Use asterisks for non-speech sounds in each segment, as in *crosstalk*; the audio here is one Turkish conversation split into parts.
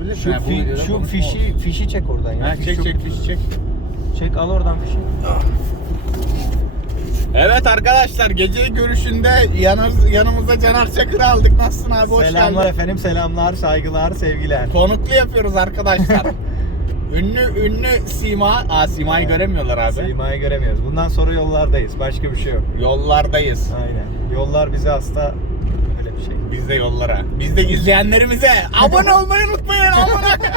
konuşabilirsin. Şu, Yani fi- şu fişi olsun. fişi çek oradan ya. Ha, çek çek fişi çek. Çek al oradan fişi. Evet arkadaşlar gece görüşünde yanımız, yanımıza Caner Çakır'ı aldık. Nasılsın abi? Hoş selamlar geldin. efendim, selamlar, saygılar, sevgiler. Konuklu yapıyoruz arkadaşlar. *laughs* ünlü ünlü Sima. Aa Sima'yı göremiyorlar abi. Simayı göremiyoruz. Bundan sonra yollardayız. Başka bir şey yok. Yollardayız. Aynen. Yollar bize hasta öyle bir şey. Biz de yollara. Biz de izleyenlerimize abone olmayı unutmayın. Abone.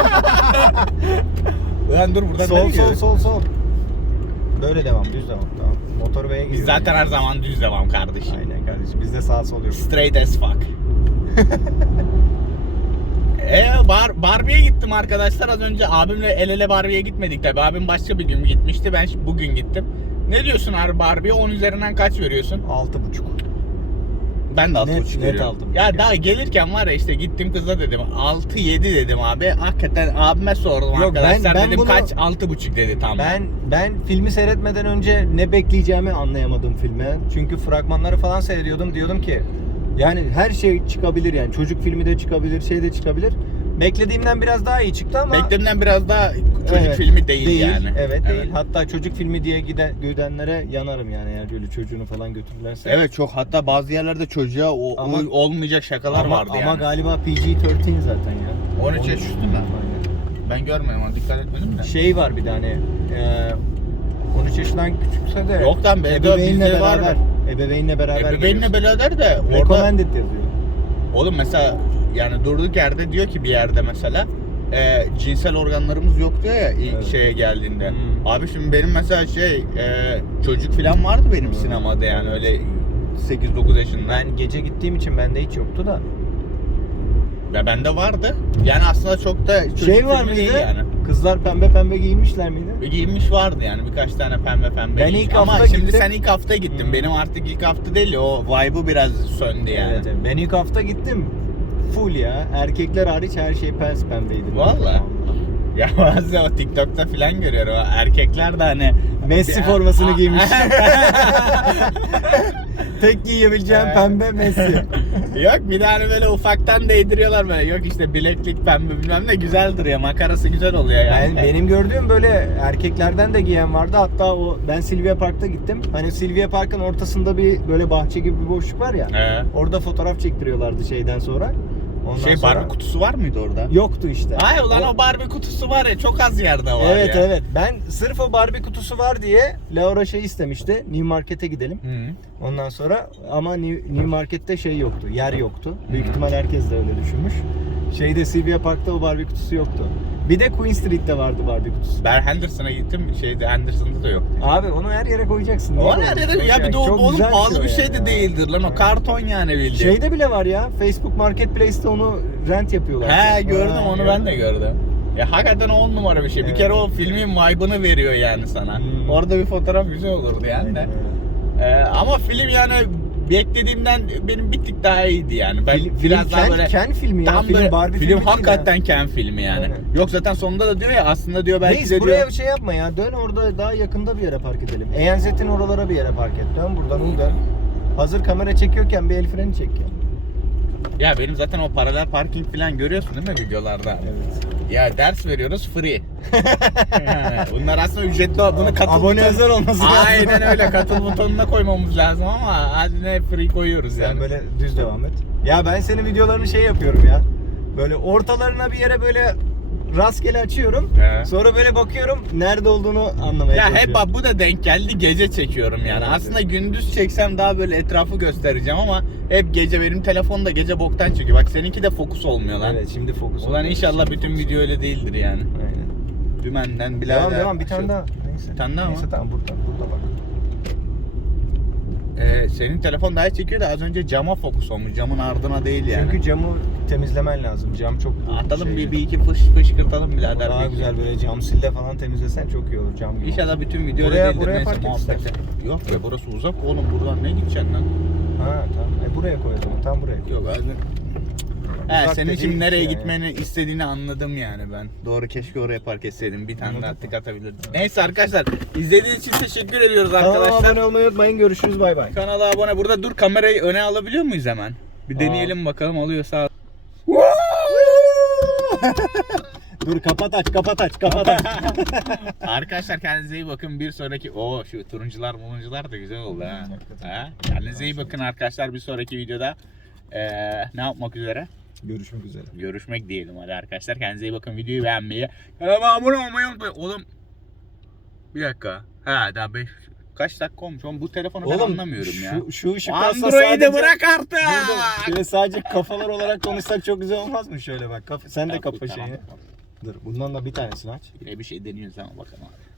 *laughs* Ulan dur burada sol nereye sol gidiyoruz? sol sol. Böyle devam, düz devam. Tamam. Motorway'e Biz gidiyoruz. zaten her zaman düz devam kardeşim. Aynen kardeşim. Biz de sağ sol yok. Straight as fuck. Eee *laughs* bar, Barbie'ye gittim arkadaşlar az önce abimle el ele Barbie'ye gitmedik tabi abim başka bir gün gitmişti ben bugün gittim. Ne diyorsun abi Barbie'ye 10 üzerinden kaç veriyorsun? Altı buçuk. Ben de 6,5 Net- net veriyorum. buçuk Ya daha gelirken var ya işte gittim kıza dedim 6-7 dedim abi. Hakikaten abime sordum Yok, ben- arkadaşlar ben dedim bunu- kaç 6,5 dedi tam. Ben ben filmi seyretmeden önce ne bekleyeceğimi anlayamadım filme. Çünkü fragmanları falan seyrediyordum. Diyordum ki yani her şey çıkabilir yani. Çocuk filmi de çıkabilir, şey de çıkabilir. Beklediğimden biraz daha iyi çıktı ama Beklediğimden biraz daha çocuk Evet, filmi değil, yani. Evet, değil. Hatta çocuk filmi diye giden gidenlere yanarım yani eğer böyle çocuğunu falan götürürlerse. Evet çok hatta bazı yerlerde çocuğa o, Ama- o- olmayacak şakalar ama, vardı ama yani. galiba PG-13 zaten ya. 13 yaş üstü mü? Ben görmedim ama dikkat etmedim de. Şey var bir tane. E, 13 yaşından küçükse de Yok lan be, ebeveynle bizde var beraber. Ebeveynle beraber. Ebeveynle beraber de orada Recommended yazıyor. oğlum mesela yani durduk yerde diyor ki bir yerde mesela e, cinsel organlarımız yok diyor ya ilk Evet. şeye geldiğinde. Hmm. Abi şimdi benim mesela şey e, çocuk falan vardı benim Hmm. sinemada yani öyle 8-9 yaşında. Ben gece gittiğim için bende hiç yoktu da. Ve bende vardı. Yani aslında çok da çocuk şey var mıydı? yani. Kızlar pembe pembe giymişler miydi? Giyinmiş vardı yani birkaç tane pembe pembe. Ben giymiş. ilk Ama hafta şimdi gittim. sen ilk hafta gittin. Hmm. Benim artık ilk hafta değil o vibe'ı biraz söndü yani. Evet. Ben ilk hafta gittim. Full ya. Erkekler hariç her şey pens pembeydi. Valla. Ya *laughs* bazen o TikTok'ta falan görüyorum. O erkekler de hani Messi formasını giymiş. *laughs* Tek giyebileceğim pembe Messi. *laughs* Yok bir de hani böyle ufaktan değdiriyorlar böyle. Yok işte bileklik pembe bilmem ne güzel duruyor. Makarası güzel oluyor yani. Ben benim gördüğüm böyle erkeklerden de giyen vardı. Hatta o ben Silvia Park'ta gittim. Hani Silvia Park'ın ortasında bir böyle bahçe gibi bir boşluk var ya. He. Orada fotoğraf çektiriyorlardı şeyden sonra. Ondan Şey sonra- Barbie kutusu var mıydı orada? Yoktu işte. Ay ulan o Barbie kutusu var ya çok az yerde var Evet ya. evet. Ben sırf o Barbie kutusu var diye Laura şey istemişti. New Market'e gidelim. Hı. Ondan sonra ama New, New Market'te şey yoktu. Yer yoktu. Büyük Hı. ihtimal herkes de öyle düşünmüş. Şeyde Silvia Park'ta o Barbie kutusu yoktu. Bir de Queen Street'te vardı Barbie kutusu. Ben Henderson'a gittim. Şeyde Henderson'da da yoktu. Abi onu her yere koyacaksın. O koyuyorsun? dedim ya bir de o oğlum pahalı bir şey de ya. değildir lan o karton yani bildiğin. Şeyde bile var ya. Facebook Marketplace'te onu rent yapıyorlar. He gördüm Ha, onu ben de gördüm. Ya hakikaten on numara bir şey. Bir Evet. kere o filmin vibe'ını veriyor yani sana. Hmm. Orada bir fotoğraf güzel olurdu yani de. Ee, ama film yani beklediğimden benim bir tık daha iyiydi yani. Ben Film, biraz film daha Ken, böyle Ken filmi ya. tam film böyle Barbie film değil hakikaten ya. Ken filmi yani. Aynen. Yok zaten sonunda da diyor ya aslında diyor belki Reis de buraya diyor. şey yapma ya. Dön orada daha yakında bir yere park edelim. ENZ'in oralara bir yere park et. Dön buradan onu dön. Hazır kamera çekiyorken bir el freni çek ya. Ya benim zaten o paralel parking falan görüyorsun değil mi videolarda? Evet. Ya ders veriyoruz free. *laughs* Bunlar aslında ücretli bunu katıl Abone buton- özel olması lazım. Aynen öyle katıl butonuna koymamız lazım ama hadi ne free koyuyoruz Sen yani. böyle düz devam et. Ya ben senin videolarını şey yapıyorum ya. Böyle ortalarına bir yere böyle rastgele açıyorum. He. Sonra böyle bakıyorum nerede olduğunu anlamaya Ya hep çalışıyorum. bak bu da denk geldi gece çekiyorum yani. Evet. Aslında gündüz çeksem daha böyle etrafı göstereceğim ama hep gece benim telefon da gece boktan çekiyor. Bak seninki de fokus olmuyor lan. Evet şimdi fokus. Ulan inşallah Şimdi bütün video öyle değildir yani. Aynen. Dümenden birader. Devam devam bir tane daha. Neyse. Bir tane daha mı? Neyse tamam burada burada bak. Ee, senin telefon daha iyi çekiyor da az önce cama fokus olmuş. Camın ardına değil yani. Çünkü camı temizlemen lazım. Cam çok Atalım şey- bir, bir iki fış fışkırtalım birader. Daha bir- güzel böyle cam sille falan temizlesen çok iyi olur cam gibi. İnşallah bütün video Buraya- öyle değildir. buraya park et muhabbete. istersen. Yok be burası uzak oğlum buradan ne gideceksin lan? Ha tamam. E buraya koy o zaman. Tam buraya koy. Yok hadi. He Uzak senin şimdi nereye yani. gitmeni istediğini anladım yani ben. Doğru keşke oraya park etseydim. Bir tane daha tık atabilirdim. Neyse arkadaşlar izlediğiniz için teşekkür ediyoruz Kanalıma arkadaşlar. abone olmayı unutmayın. Görüşürüz. Bay bay. Kanala abone. Burada dur kamerayı öne alabiliyor muyuz hemen? Bir Aa. deneyelim bakalım alıyorsa. *laughs* Dur kapat aç kapat aç kapat aç. *laughs* Arkadaşlar kendinize iyi bakın. Bir sonraki o şu turuncular muluncular da güzel oldu ha. ha? Kendinize iyi bakın arkadaşlar. Bir sonraki videoda eee, ne yapmak üzere? Görüşmek üzere. Görüşmek diyelim hadi arkadaşlar. Kendinize iyi bakın. Videoyu beğenmeyi, kanalıma abone olmayı unutmayın. Oğlum bir dakika. Ha daha 5 kaç dakika olmuş? Oğlum bu telefonu ben anlamıyorum ya. Şu, şu ışık Android'i bırak artık. Şöyle sadece kafalar olarak konuşsak çok güzel olmaz mı şöyle bak. Kafa, sen de kapa şeyini. tamam. Dur bundan da bir tanesini aç. Yine bir şey deniyoruz ama bakalım abi.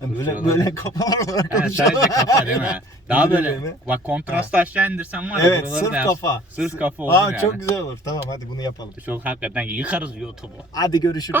Böyle böyle kafalar olarak konuşalım. sadece kafa değil mi? *laughs* Daha böyle elimi. bak kontrastı aşağı indirsen var ya Evet buraları sırf da kafa. Sırf Sı- kafa olur Aa, yani. Çok güzel olur. Tamam hadi bunu yapalım. Çok hakikaten yıkarız YouTube'u. Hadi görüşürüz.